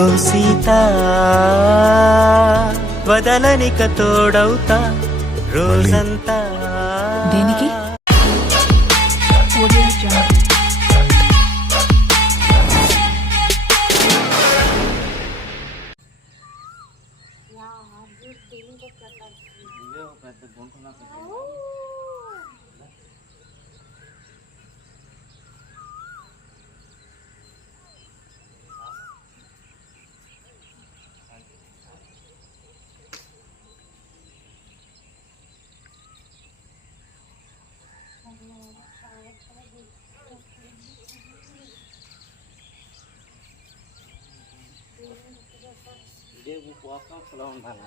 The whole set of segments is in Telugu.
ఓ సీత వదలనిక తోడవుతా రోజంతా. దేనికి? ఉండాలి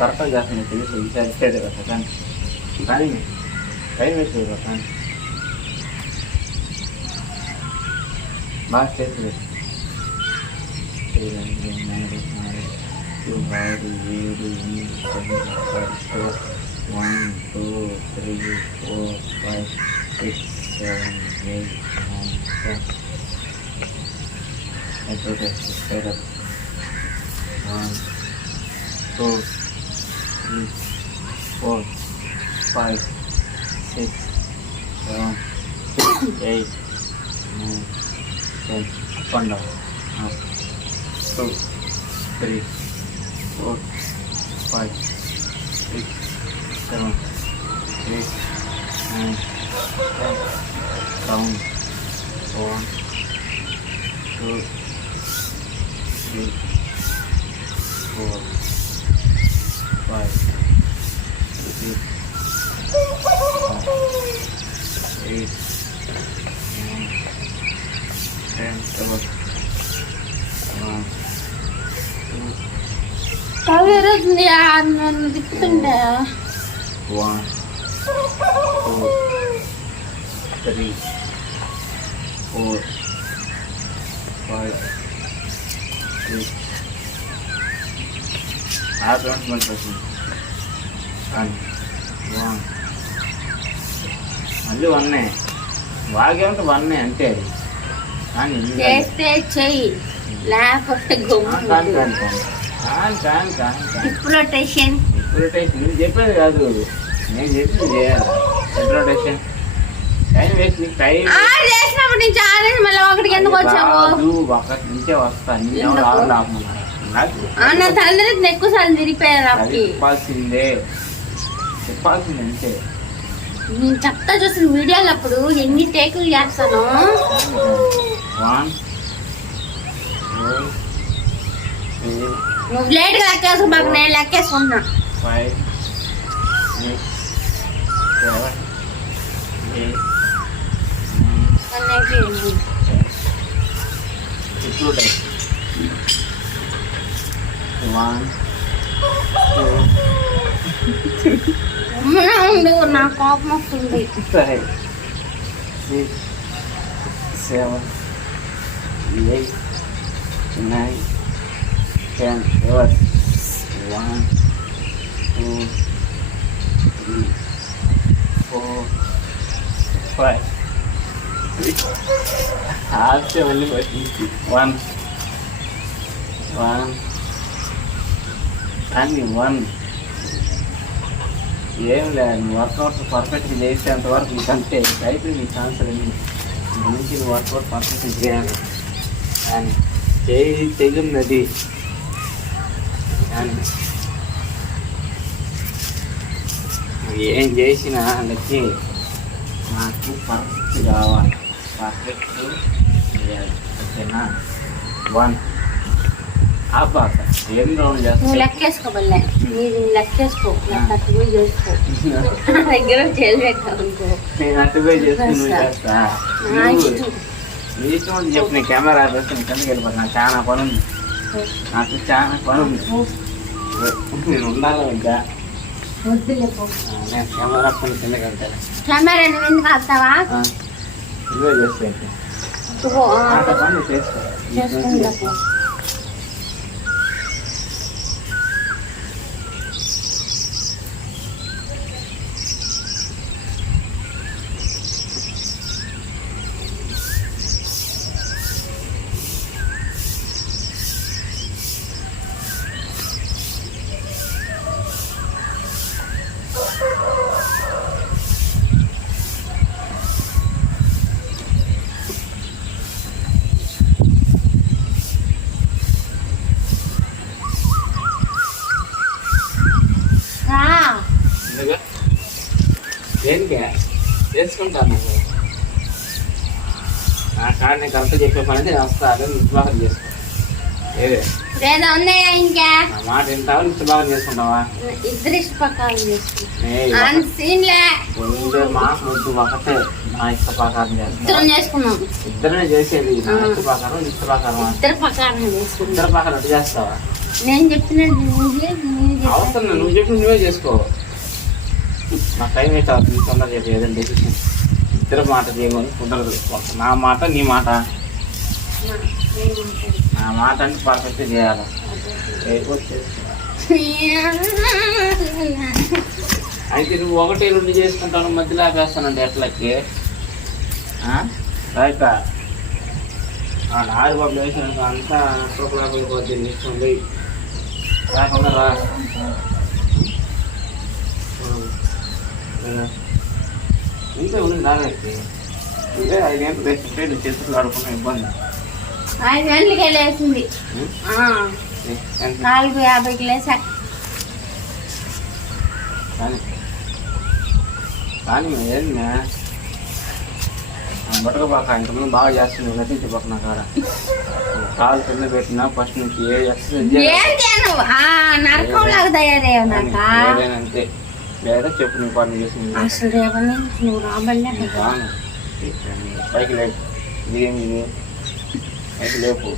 కరెక్ట్గా చేస్తాను తెలుసు ఈసారి కదా కానీ టైం వేస్ట్ కదా కానీ బాగా చేస్తుంది 7, 8, 9, 10, 11, 12, 1, 2, 3, 4, 5, 6, 7, 8, 9, 10. Let's do this. Straight up. 1, 2, 3, 4, 5, 6, 7, 8, 9, 10. Up and down. Up. 2, 3, 4, 5, 6, 7, 8, 9, 10. Down. 1, 2, 3, 4, 5, 6, 7, 8, 9, 10. 1, 2, 3, 4, 5, 6. Don't one person. And 1. మళ్ళీ 1 వాగే ఉంటే 1 అంతే అది కానీ చేస్తే చెయ్యి లేకపోతే ఎక్స్ప్లోటేషన్ నేను చెప్పేది కాదు నేను చెప్పింది చేయాలి ఎక్స్ప్లోటేషన్ టైం వేస్ట్ టైం చేసినప్పుడు నుంచి ఆడేసి మళ్ళీ ఒకటికి ఎందుకు వచ్చావు ఒకటి నుంచే వస్తాను నా తల్లి ఎక్కువసార్లు తిరిగిపోయారు చెప్పాల్సిందే అంతే నేను చెప్తా చూసిన వీడియోలు అప్పుడు ఎన్ని టేకులు చేస్తాను 1, 2, 3, నువ్వు లేట్ గా లెక్కేసు మాకు నేను లెక్కేసుకుంటున్నా 5, 6, 7, 8, 9, 10. ఇప్పుడు 1, 2, నా కోపం వస్తుంది 5, 6, 7, 8, 9, 10. 1, 2, 3, 4, 5, 6. ఆస్తే మళ్ళీ 1 కానీ 1 ఏం లేదు వర్కౌట్ పర్ఫెక్ట్గా చేసేంత వరకు నీకు అంతే అయిపోయింది నీ ఛాన్స్ అన్ని నుంచి నువ్వు వర్కౌట్ పర్ఫెక్ట్గా చేయాలి అని చేయి తెగున్నది అని ఏం చేసినా అందుకే నాకు పర్ఫెక్ట్ కావాలి పర్ఫెక్ట్ చేయాలి ఓకేనా 1 ఆపాక ఎన్ని రౌండ్ చేస్తా లెక్కేసుకోబల్లే లెక్కేసుకో అటుపోయి చేసుకో దగ్గర చేయలేకనుకో నేను అటుపోయి చేసుకుని చేస్తా నీ ఇష్టం చెప్పు నేను కెమెరా ఆపేస్తాను కిందకి వెళ్ళిపోతా నాకు చాలా పని ఉంది పో. నాకు చాలా పని ఉంది. నేను ఉండాలి ఇంకా. వద్దులే పో. నేను కెమెరా పని కిందకి వెళ్తాను. కెమెరా నువ్వు ఎందుకు వస్తావా? ఇవే చేస్తాయి పో. పని చేసుకో. చేసుకుంటా పో. రా. దేనికే చేసుకుంటాను. నా కాడ నీకు అంత చెప్పే పని అయితే వస్తాను. నిత్యభాగం చేసుకో. ఏదే లేదా ఉన్నాయా ఇంకా? నా మాట వింటావా? నిత్యభాగం చేసుకుంటావా? ఇద్దరు ఇష్టపకారం చేసుకుంటాం. మాట వద్దు. ఒకటే నా ఇష్ట ప్రకారం చేస్తా. ఇద్దరం చేసుకున్నాం. ఇద్దరే చేసేది. నా ఇష్ట ప్రకారం నిత్య ప్రకారం. ఇద్దరు ప్రకారం చేసుకుంటాం. ఇద్దరు ప్రకారం అటు చేస్తావా? నేను చెప్పినట్టు అవసరం లేదు. నువ్వు చెప్పి నువ్వే చేసుకో. నా టైం అయితే అవుతుంది. తొందరగా చెప్పి ఏదైనా డెసిషన్. ఇద్దరు మాట చేయమని కుదరదు. నా మాట నీ మాట. నా మాట అంటే పర్ఫెక్ట్ చేయాలి. అయితే నువ్వు ఒకటి రెండు చేసుకుంటాను మధ్యలో ఆపేస్తానంటే ఎట్లకి రైట్. నాలుగు బాబు వేసినాక అంతా అయిపోద్ది. ఇస్తుంది రాకుండా రా. ఇంతే ఉంది రాగలికి. ఇదే 5 గంటలు వేస్తుంటే నువ్వు చేతులు ఆడుకున్న ఇబ్బంది. 5 గంటలకి వెళ్ళేసింది. 4:50కి లేసా. కానీ ఏంటన్నా బట్టకపోక ఇంతకుముందు బాగా చేస్తుంది. నటించిపోక నా కాడ కాలు కింద పెట్టినా ఫస్ట్ నుంచి ఏ ఎక్సర్సైజ్ నరకంలాగా తయారయ్యావు నాకు. అంతే. లేదా చెప్పు నీ పని చేసింది. అసలు రేపని నువ్వు రాబడలే. పైకి లేపు. ఇదేమి ఇది పైకి లేపు.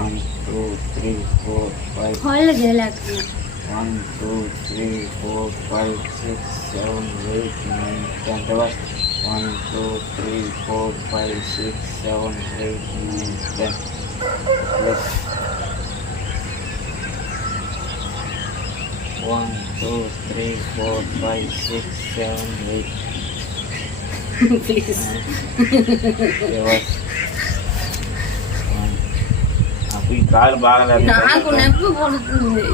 1 2 3 4 5 వాళ్ళు చేయలేకున్నా. 1 2 3 4 5 6 7 8 9 10 రివర్స్. 1 2 3 4 5 6 7 8 9 10 plus 1 2 3 4 5 6 7 8 please. రివర్స్. అప్పుడు ఈ కాలు బాగలేదు. నాకు నొప్పి పడుతుంది.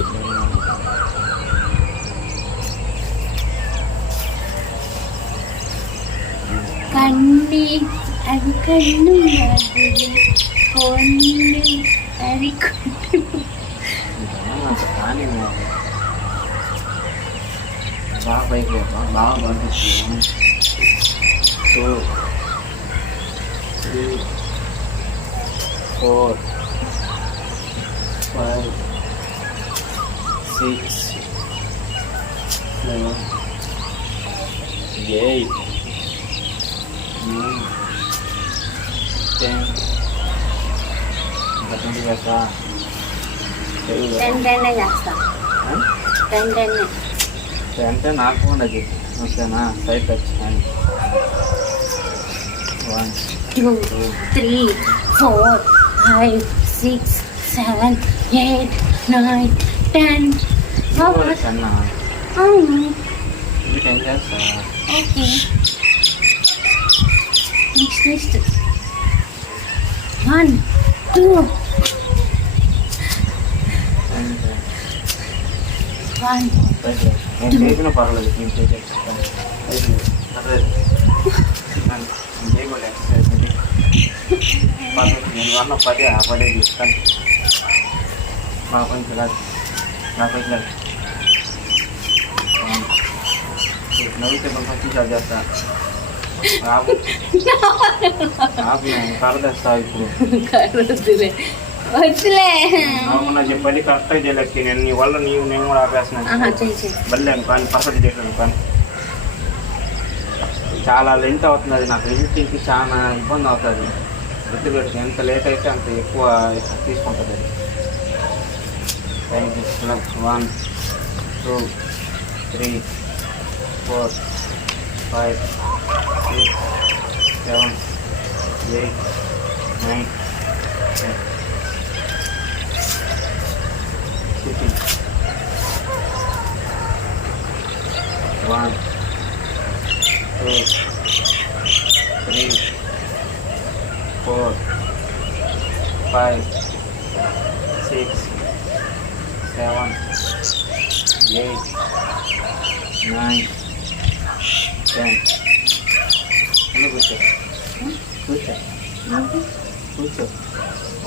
కన్ని అది కన్ను కొన్ని అది కానీ బాగా పైకి లేపా. బాగా పంపిస్తున్నాను. 2 3 4 5 6 7 8 9 10 ఇంకా 20 చేస్తా. 10 చేస్తా. 10 అంటే నాకు ఉండదు. ఓకేనా? సైట్ వచ్చింది. 1 2 3 4 5 6 7 8 9 10. కన్నా అవును. ఇవి 10 చేస్తా. ఓకే. నెక్స్ట్ 1 2 1 నేను చేసిన పర్వాలేదు. నేను చేసేస్తాను. పర్లేదు. నేను చేయకూడదు ఎక్సర్సైజ్. నేను 1 10 ఆ 10 ఇస్తాను. నా పనికి రాదు. నా పనికి రాదు. నవ్వుతే కొంచెం చార్జ్ చేస్తా. ఆపు నేను కరదేస్తా. ఇప్పుడు వద్దులే. నాకు చెప్పండి కరెక్ట్గా చేయలేక నేను నీ వల్ల నేను కూడా ఆపేస్తున్నాను. బల్లేను కానీ పర్ఫెక్ట్ చేసాను. కానీ చాలా లెంత్ అవుతుంది. అది నాకు ఎడిటింగ్కి చాలా ఇబ్బంది అవుతుంది. గుర్తుపెట్టుకు, ఎంత లేట్ అయితే అంత ఎక్కువ తీసుకుంటుంది అది. Thank you. 1 2 3 4 5 6 7 8 9 10 15 1 2 3 4 5 6 7 8 9 10. కూర్చో కూర్చో కూర్చో.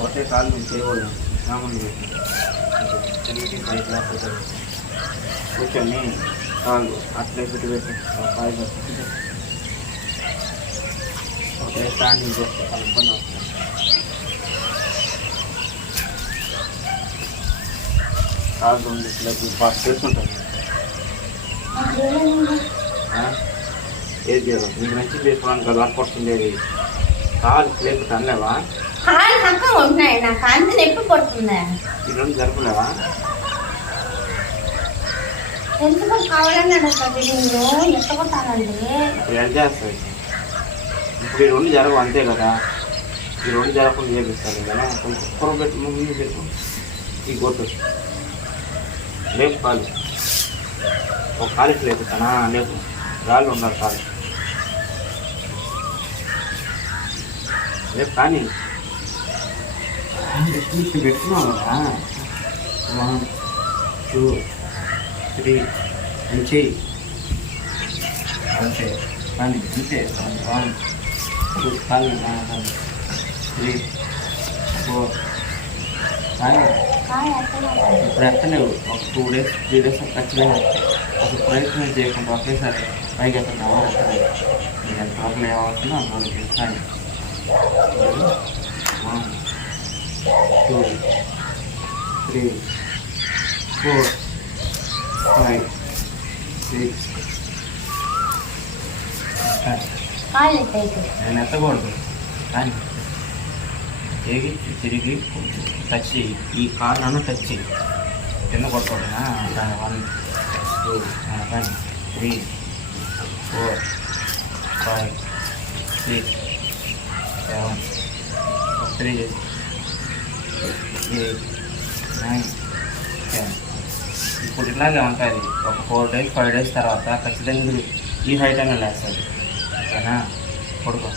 ఒకటే కాలు మేము చేయకూడదు. రాముంది కూర్చొని కాళ్ళు అట్లే పెట్టి కాలు ఒకటే స్టాండింగ్ చేస్తే చాలా ఇబ్బంది అవుతుంది. కాళ్ళు ఉంది ఇట్లా ఫాస్ట్ చేసుకుంటాను. ఏది చేయదు నీకు మంచి చేసుకోవడానికి కదా వర్కౌట్స్ ఉండేది. కాలు లేకపోతే అనలేవా? కాళ్ళు చక్కగా ఉంటున్నాయి, నాకు అంత నొప్పి పడుతుందా? ఈ రెండు జరపలేవా? ఎందుకు కావాలని అడుగుతుంది నేను ఎత్తగొట్టాలంటే. ఇప్పుడు ఎంత చేస్తావు? ఇప్పుడు ఈ రెండు జరగవు అంతే కదా. ఈ రెండు జరగకుండా చేపిస్తాను కదా. కొంచెం కూర పెట్టి ముందు పెట్టు. ఈ గొట్టు లేపు కాలు. ఒక కాలుకి లేపుతానా? లేపు. గాలి ఉన్నారు కాలు రేపు కానీ పెట్టుకున్నావు కదా. 1 2 3 అంతే అంతే కానీ అంతే. 1 2 కాలు 3 4 కానీ ఇప్పుడు ఎక్కలేవు. ఒక 2 days 3 days ఖచ్చితంగా అసలు ప్రయత్నం చేయకుండా ఒకేసారి పైకి ఎక్కడ అవ్వలేదు. మీకు ఎంత వరకు ఏమవుతుందో అంతవరకు కానీ 1 2 3 4 5 6 నేను ఎత్తకూడదు కానీ తిరిగి టచ్ చేయి. ఈ కార్ నన్ను టచ్ చేయి. కింద కొట్టుకోవడా? 1 2 3 4 5 6 7 3 8 9 10. ఇప్పుడు ఇట్లాగే ఉంటుంది. ఒక 4 days 5 days తర్వాత ఖచ్చితంగా ఈ హైట్ అయినా లేస్తుంది. ఓకేనా? పడుకో.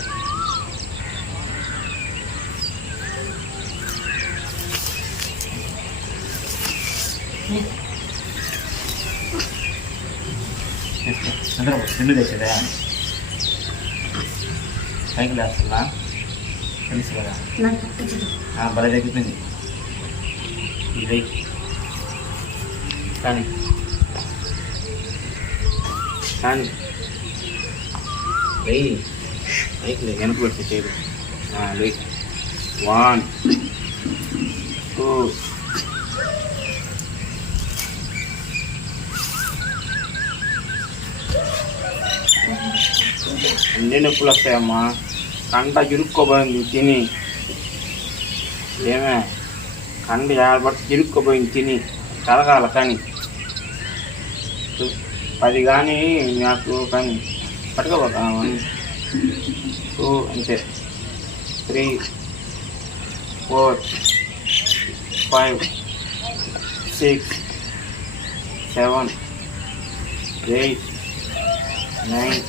నిద్ర తెచ్చేదా? పైకి లేస్తుందా? తెలుసు కదా. భలే తగ్గిపోయింది. ఇది కానీ కానీ వెయ్యి పైకి లేదు. వెనక పెడితే చేయదు. 1 2 అన్ని నొప్పులు వస్తాయమ్మా. కంట ఇరుక్కోబోయింది తిని. ఏమే కంట ఏడబట్టి ఇరుక్కోబోయింది తిని కలగాల. కానీ 10 కానీ నాకు కానీ పట్టుకోబోతా. 1 2 అంతే. 3 4 5 6 7 8 9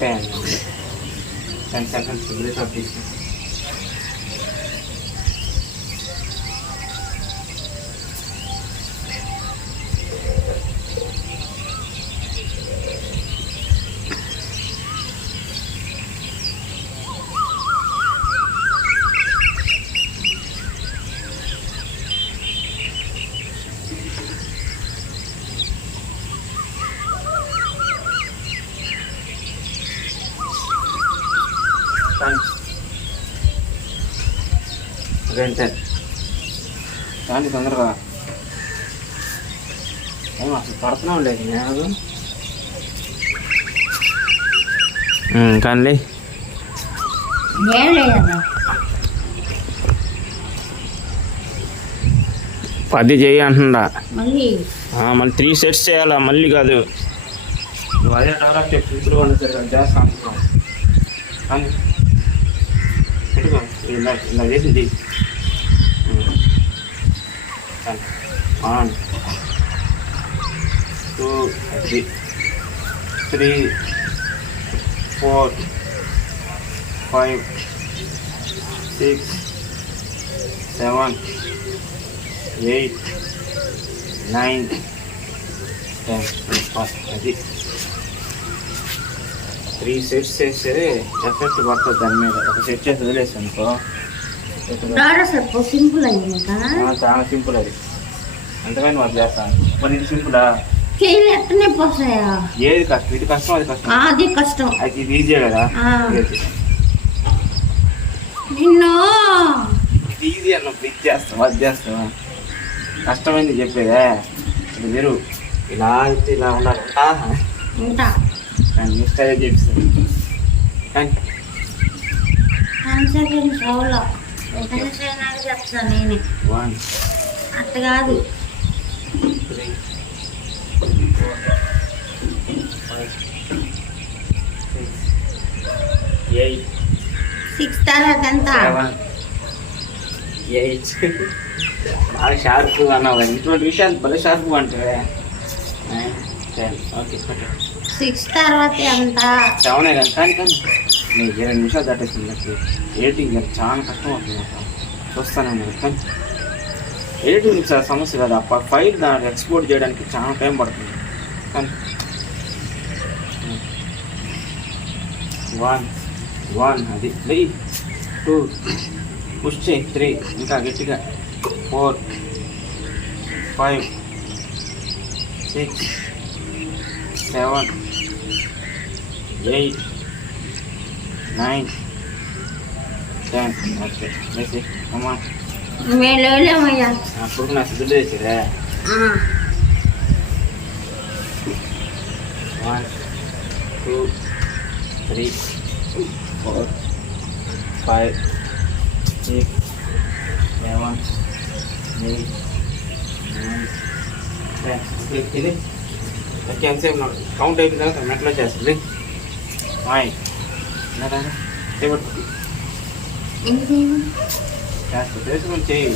10 seconds to break up this. కానీ తొందరగా ఏమో అసలు పడుతున్నాం లేదు నేను. కానీ ఏం లేదన్నా 10 చేయి అంటుందా మళ్ళీ మళ్ళీ 3 సెట్స్ చేయాలా మళ్ళీ కాదు నువ్వు అదే డెవలప్ చేసి ఇంప్రూవ్ అన్న సరే చేస్తాను కానీ పెట్టుకో ఇలా చేసింది 1 2 3 4 5 6 7 8 9 10 అది 3 సెట్స్ చేస్తే ఎఫెక్ట్ పడుతుంది దాని మీద ఒక సెట్ చేసి వదిలేసి అనుకో సింపుల్ అయ్యింది కదా చాలా సింపుల్ అది అంతకని వాళ్ళు చేస్తాను మరి ఇది సింపులా చేయలు ఎట్టనే పోసాయా ఏది కష్టం ఇది కష్టం అది కష్టం అది కష్టం అది ఇది ఈజీయే కదా నిన్ను ఈజీ అన్న ఇది చేస్తాం అది చేస్తాం కష్టమైంది చెప్పేదే ఇది వేరు ఇలా అయితే ఇలా ఉండాలి ఉంటా కానీ నెక్స్ట్ అదే చెప్పిస్తాను కానీ సెకండ్ షోలో చెప్తాను నేనే 1 అట్ట కాదు 3 4 5 6 8 6 తర్వాత ఎంత 7 8 బాగా షార్ప్గా అన్నావు ఇటువంటి విషయాలు భలే షార్ప్గా అంటే 9 10 ఓకే 6 తర్వాత ఎంత 7 కానీ కానీ కానీ నేను 20 నిమిషాలు దాటేసింది నాకు ఎడిటింగ్ చాలా కష్టం అవుతుంది చూస్తాను కానీ ఎడిటింగ్ చాలా సమస్య కాదు ఆ ఫైల్ దాన్ని ఎక్స్పోర్ట్ చేయడానికి చాలా టైం పడుతుంది కానీ 1 అది 2 పుష్ చేయి 3 ఇంకా గట్టిగా 4 5 6 7 8 9 10 ఓకే వేసి అమ్మా మేము లేమయ్యా అప్పుడు నా సిద్ధులు చేసిరా 1 2 3 4 5 6 7 8 9 10 ఇది ఓకే ఎంతసేపు కౌంట్ అయిపోయిన తర్వాత మెట్లో చేస్తుంది హాయ్ చేపట్టు చేస్తా తెలుసుకొని చేయి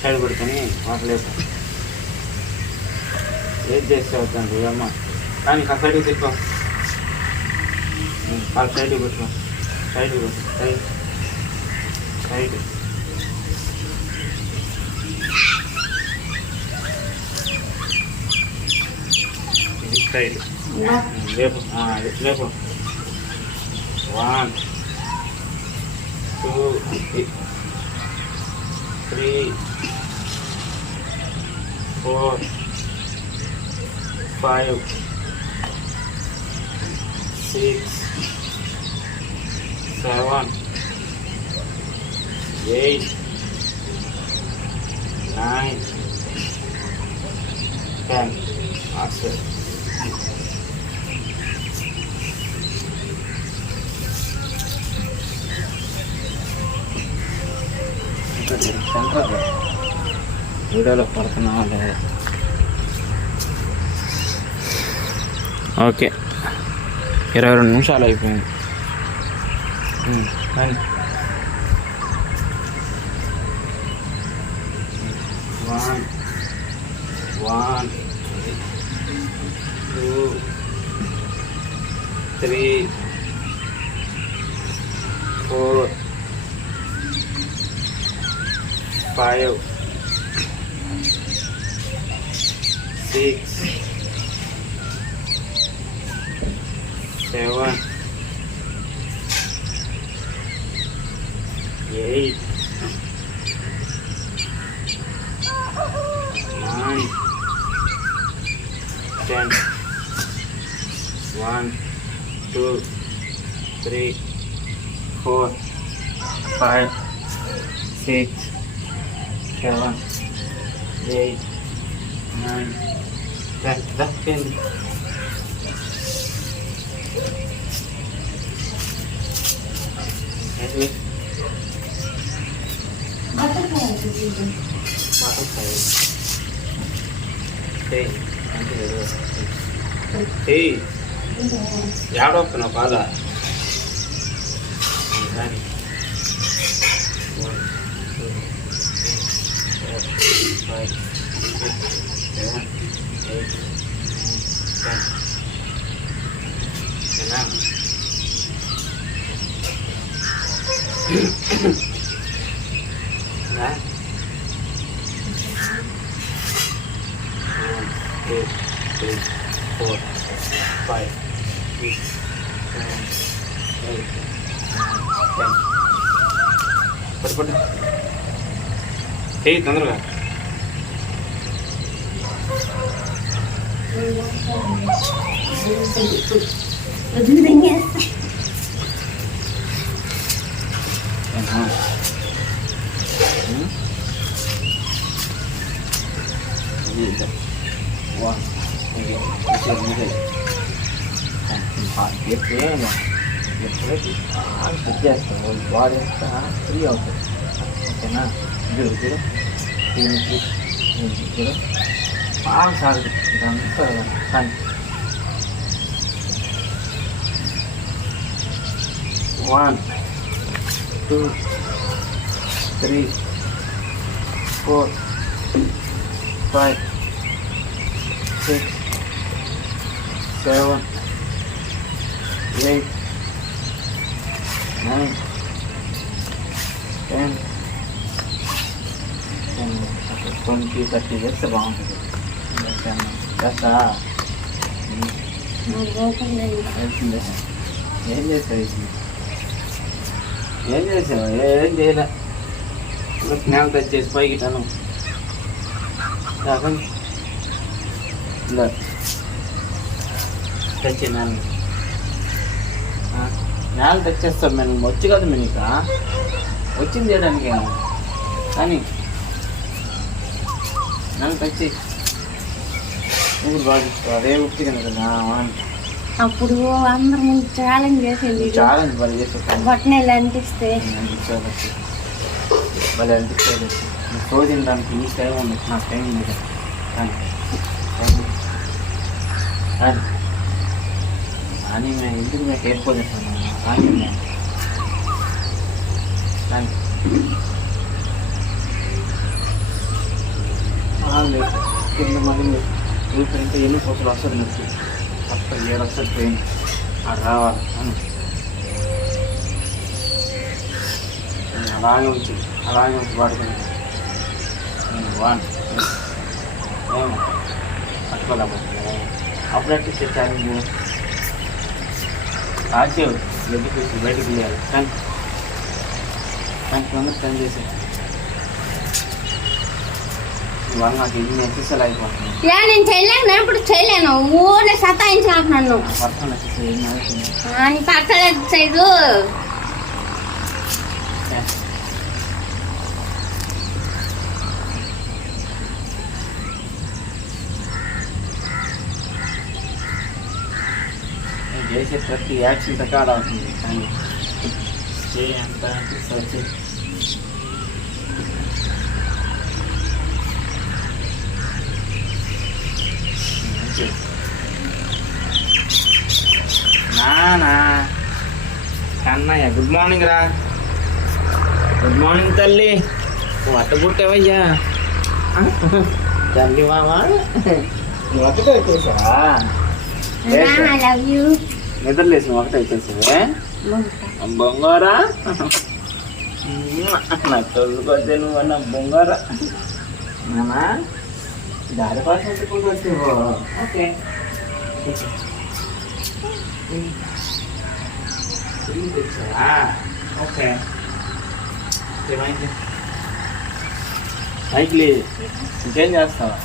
సైడ్ పడుకొని మాట్లాడలేదు ఏది చేస్తే అవుతాను అమ్మ కానీ ఆ సైడ్కి తిప్పా ఆ సైడ్కి పెట్టుకో సైడ్కి పెట్టు సైడ్ సైడ్ సైడ్ లేపు లేపు 1 2 3 4 5 6 7 8 9 10 Awesome. వీడియోలో పడుతున్నావా లేదా ఓకే 22 నిమిషాలు అయిపోయింది కానీ 1 2 3 4 5 6 7 8 9 10 1 2 3 4 5 6 7 8 9 10 10 బటర్ఫ్లై ఏడొస్తున్నావు బాధ కానీ 1 2 3 4 5 6 7 8 9 10 1 2 3 4 5 6 7 8 10 పట్టుకోండి చేయి తొందరగా ఎప్పుడైతే సెట్ చేస్తాం బాడీ అంతా ఫ్రీ అవుతుంది ఓకేనా ఇద్దరు దీనికి ఇద్దరు బాగా సాగుతుంది ఇదంతా కానీ 1 2 3 4 5 6 7 8 9 10 20 30 చేస్తే బాగుంటుంది చేస్తా ఏం చేస్తావు ఏం చేసావు ఏం చేయలే స్నానం తెచ్చేసి పైకి తను ఇలా తెచ్చినాను నేల తెచ్చేస్తాను మేము వచ్చు కదా మీకు వచ్చింది చేయడానికి కానీ నేల తెచ్చి ఊరు బాగా అదే ఉత్తి కదా అప్పుడు అందరు ముందు ఛాలెంజ్ చేసేది ఛాలెంజ్ బాగా చేస్తాను బట్టనే అనిపిస్తే భలే అనిపిస్తుంది రోజు తినడానికి ఈ టైం ఉంది నాకు టైం ఉంది కానీ కానీ మేము ఇంటికి మేము ఏర్పడిస్తాను కానీ కింద మళ్ళీ ఊపిరింటే ఎన్ని పోసలు వస్తుంది మీకు అప్పుడు 7 వస్తుంది ట్రైన్ అది రావాలి అని అలాగే ఉంచి వాడుకుంటాను ఏమో పట్టుకోలేకపోతున్నా అప్పుడట్టు చెప్పాను రాజేవు ఎదుగు బయటకు తీయాలి కానీ తొందర టైం చేసే ఇవాళ నాకు ఎన్ని ఎక్సెసైజ్ అయిపోతుంది నేను చేయలేను నేను ఇప్పుడు చేయలేను ఊరే సతాయించాను నన్ను పర్సనల్ ఎక్సెసైజ్ ఏం అవుతుంది నీ పర్సనల్ ఎక్సైజు చేసే ప్రతి యాక్షన్ రికార్డ్ అవుతుంది కానీ అంత సర్చ్ నానా కన్నయ్య గుడ్ మార్నింగ్ రా గుడ్ మార్నింగ్ తల్లి వట్ట పుట్టావయ్యా తల్లి మామ ఒకటే వచ్చేసావా నిద్రలేసిన ఒకటే వచ్చేసావే బొంగారా నా తొలుకొద్దే నువ్వు అన్న బొంగారా నానా దారి కోసం వచ్చేవో ఓకే ఓకే ఏమైంది సైకిల్ ఇంకేం చేస్తావా